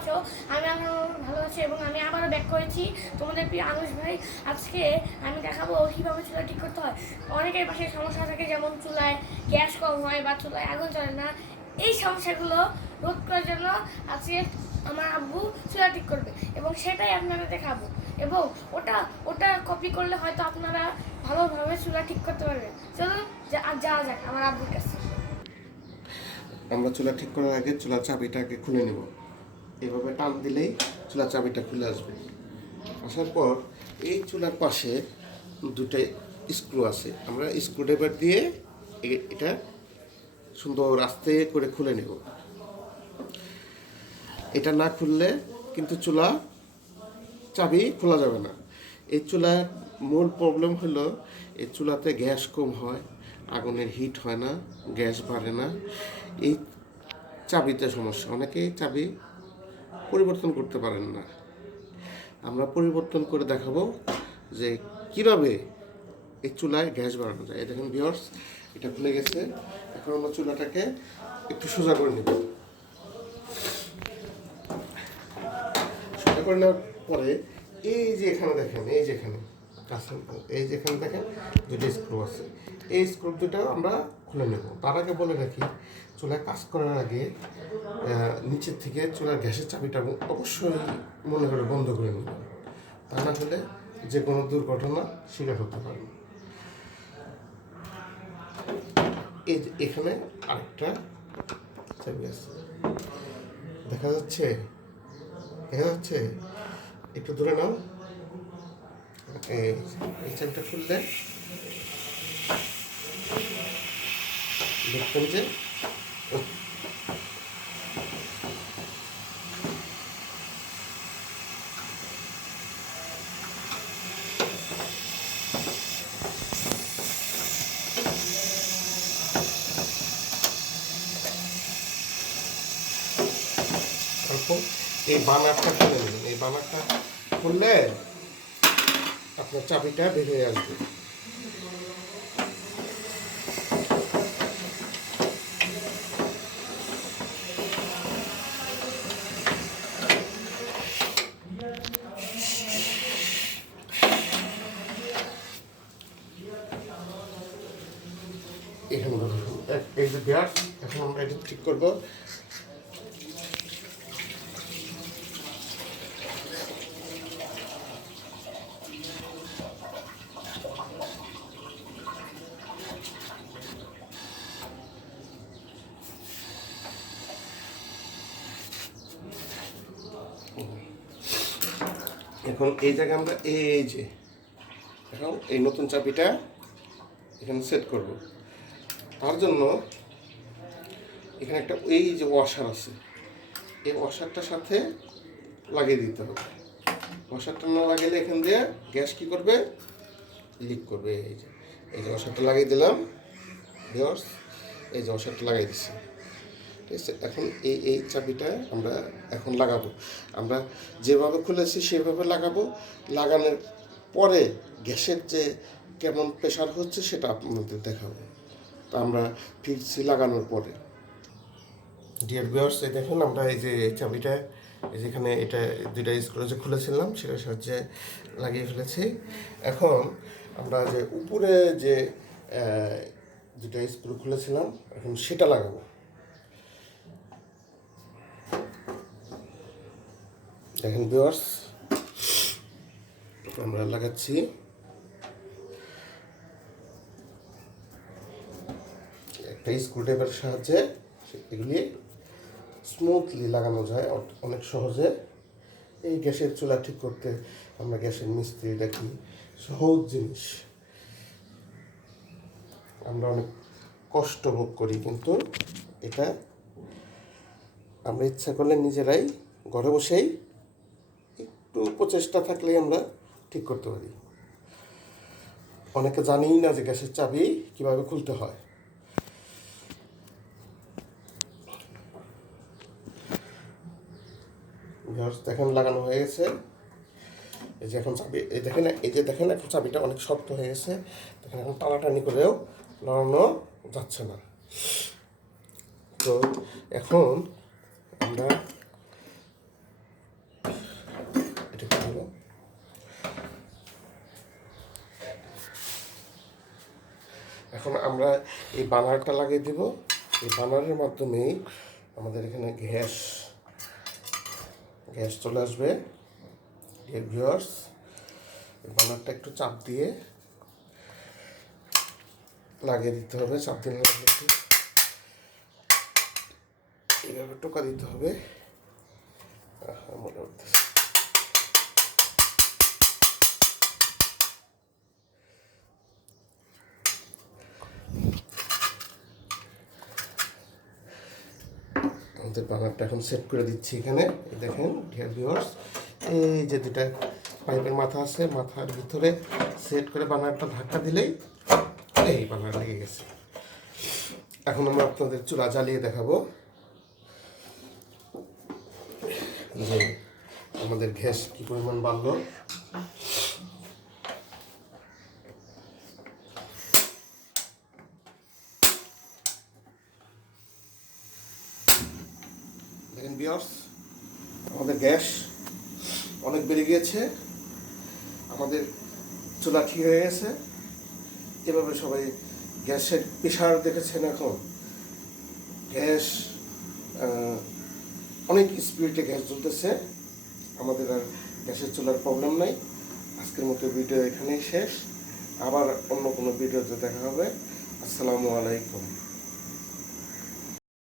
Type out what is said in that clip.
আছো? আমি ভালো আছি এবং আমি আবারও ব্যাক করেছি তোমাদের প্রিয় আনুষ ভাই। আজকে আমি দেখাবো কীভাবে চুলা ঠিক করতে হয়। অনেকের পাশে সমস্যা থাকে, যেমন চুলায় গ্যাস কম হয় বা চুলায় আগুন জ্বলে না। এই সমস্যাগুলো রোধ করার জন্য আজকে আমার আব্বু চুলা ঠিক করবে এবং সেটাই আপনারা দেখাবো। এবং ওটা ওটা কপি করলে হয়তো আপনারা ভালোভাবে চুলা ঠিক করতে পারবেন। চলুন যাওয়া যাক আমার আব্বুর কাছে। আমরা চুলা ঠিক করার আগে চুলার চাবিটাকে খুলে নেব। এভাবে টান দিলেই চুলার চাবিটা খুলে আসবে। আসার পর এই চুলার পাশে দুটো স্ক্রু আছে, আমরা স্ক্রুড্রাইভার দিয়ে এটা সুন্দর আস্তে করে খুলে নেব। এটা না খুললে কিন্তু চুলা চাবি খোলা যাবে না। এই চুলার মূল প্রবলেম হলো এই চুলাতে গ্যাস কম হয়, আগুনের হিট হয় না, গ্যাস বাড়ে না। এই চাবিতে সমস্যা, অনেকেই চাবি পরিবর্তন করতে পারেন না। আমরা পরিবর্তন করে দেখাবো যে কীভাবে এই চুলায় গ্যাস বাড়ানো যায়। দেখেন ভিউয়ার্স, এটা খুলে গেছে। এখন আমরা চুলাটাকে একটু সোজা করে নেব। সোজা করে নেওয়ার পরে এই যে এখানে দেখেন, এই যেখানে দেখেন দুটো স্ক্রু আছে। এই স্ক্রু দুটো আমরা খুলে নেব। তার আগে বলে রাখি, চুলায় কাজ করার আগে নিচের থেকে চুলার গ্যাসের চাবিটা অবশ্যই মনে করে বন্ধ করে নেব, তা না হলে যে কোনো দুর্ঘটনা শিকার হতে পারে। এই যে এখানে আরেকটা চাবি আছে, দেখা যাচ্ছে একটু দূরে নাও। এই চাবিটা খুললে দেখবেন যে এই বানারটা খুলে নেবেন। এই বানারটা খুললে আপনার চাবিটা বের হয়ে আসবে। এখানে এই যে গ্যাস, এখন আমরা এটা ঠিক করবো। এখন এই জায়গায় আমরা এই যে এখন এই নতুন চাবিটা এখানে সেট করব। তার জন্য এখানে একটা এই যে ওয়াশার আছে, এই ওয়াশারটার সাথে লাগিয়ে দিতে হবে। ওয়াশারটা না লাগাইলে এখান দিয়ে গ্যাস কী করবে, লিক করবে। এই যে ওয়াশারটা লাগিয়ে দিলাম ভিউয়ার্স, এই যে ওয়াশারটা লাগিয়ে দিচ্ছি, ঠিক আছে। এখন এই চাবিটা আমরা এখন লাগাবো। আমরা যেভাবে খুলেছি সেভাবে লাগাবো। লাগানোর পরে গ্যাসের যে কেমন প্রেশার হচ্ছে সেটা আপনাদের দেখাবো। তা আমরা ফিরছি লাগানোর পরে। ডিয়ার ভিউয়ার্স, এই দেখুন আমরা এই যে চাবিটা যেখানে এটা দুইটা স্ক্রু যে খুলেছিলাম সেটার সাহায্যে লাগিয়ে ফেলেছি। এখন আমরা যে উপরে যে দুটা স্ক্রু খুলেছিলাম এখন সেটা লাগাবো। দেখেন ভিউয়ার্স, আমরা লাগাচ্ছি। একটা স্ক্রুড্রাইভারের সাহায্যে এগুলি স্মুথলি লাগানো যায় অনেক সহজে। এই গ্যাসের চুলা ঠিক করতে আমরা গ্যাসের মিস্ত্রি দেখি, সহজ জিনিস। আমরা অনেক কষ্ট ভোগ করি, কিন্তু এটা আমরা ইচ্ছা করলে নিজেরাই ঘরে বসেই একটু প্রচেষ্টা থাকলেই আমরা ঠিক করতে পারি। অনেকে জানেই না যে গ্যাসের চাবি কীভাবে খুলতে হয়। দেখেন লাগানো হয়ে গেছে। এই যে এখন চাবি, দেখেন এখন চাবিটা অনেক শক্ত হয়ে গেছে। দেখেন এখন টানাটানি করেও লড়ানো যাচ্ছে না। তো এখন আমরা আমরা এই বানারটা লাগিয়ে দেব। এই বানারের মাধ্যমেই আমাদের এখানে গ্যাস চলে আসবে। ডিয়ার ভিউয়ার্স, এই বানারটা একটু চাপ দিয়ে লাগিয়ে দিতে হবে। চাপ দিয়ে লাগলে একটু এইভাবে টোকা দিতে হবে। মনে হচ্ছে আমাদের বানারটা এখন সেট করে দিচ্ছি এখানে। এই দেখেন ডিয়ার ভিউয়ার্স, এই যে দুটা পাইপের মাথা আছে, মাথার ভিতরে সেট করে বানারটা ধাক্কা দিলেই এই বানার লেগে গেছে। এখন আমরা আপনাদের চুলা জ্বালিয়ে দেখাবো যে আমাদের গ্যাস কি পরিমাণ বাড়লো। দেখেন ভিউয়ার্স, আমাদের গ্যাস অনেক বেড়ে গিয়েছে, আমাদের চুলা ঠিক হয়ে গেছে। এভাবে সবাই গ্যাসের প্রেশার দেখেছেন। এখন গ্যাস অনেক স্পিডে গ্যাস জ্বলতেছে, আমাদের আর গ্যাসের চুলার প্রবলেম নাই। আজকের মতো ভিডিও এখানেই শেষ, আবার অন্য কোনো ভিডিওতে দেখা হবে। আসসালামু আলাইকুম।